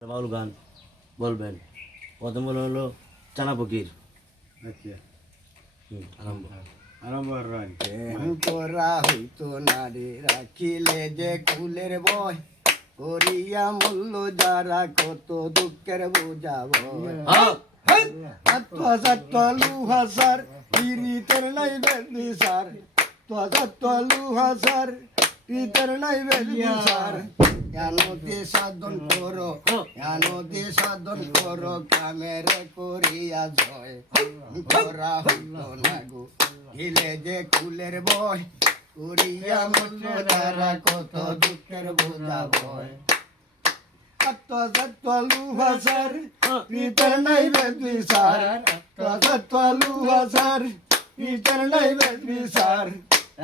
বাউল গান বলবেন। প্রথম হলো চানা ফকির। আচ্ছা আরম্ভ আরম্ভ রান করা হইতো নারী রাখিলে যে কুলের বয় করিয়া মূল্য যারা কত দুঃখের বোঝাব লুহাসার পিরিতের নাই বেদিসার লুহাসার পিরিতের নাই বেদিসার জ্ঞানতে সাধন করো জ্ঞানতে সাধন করো কামেরে করিয়া জয় করা হইতো না গো হিলে যে কুলের বয় করিয়া মূল্য যারা কত দুঃখের বোঝা বয় লুহাসার পিরিতের নাই বেদিসার লুহাসার পিরিতের নাই বেদিসার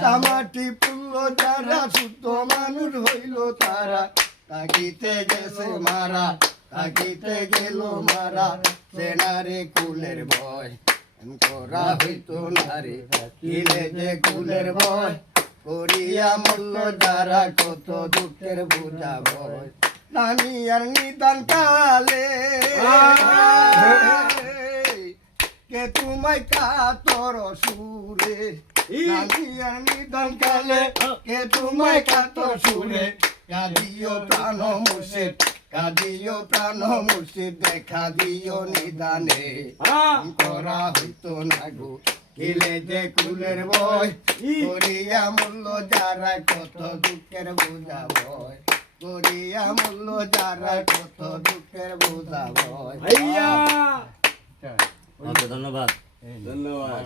তামাটি পুল্ল যারা শুদ্ধ মানুষ হইল তারা তাকিতে গেছে মারা তাকিতে গেল মারা সেনারে কুলের ভয় করা হইতো নারে কিলে যে কুলের ভয় করিয়া মূল্য যারা কত দুঃখের বোঝা ভয় নানি আর নিদান কালে কে তোমায় কাতর সুরে নানি আর নিদান কালে কে তোমায় কাতর সুরে কাঁদিও প্রাণ মুর্শিদ কাঁদিও প্রাণ মুর্শিদ দেখা দিও নিদানে করা হইতো না গো কিলে যে কুলের বয় করিয়া মূল্য যারা কত দুঃখের বোঝা ভয় করিয়া মূল্য যারা কত দুঃখের বোঝা ভয় ধন্যবাদ। ধন্যবাদ।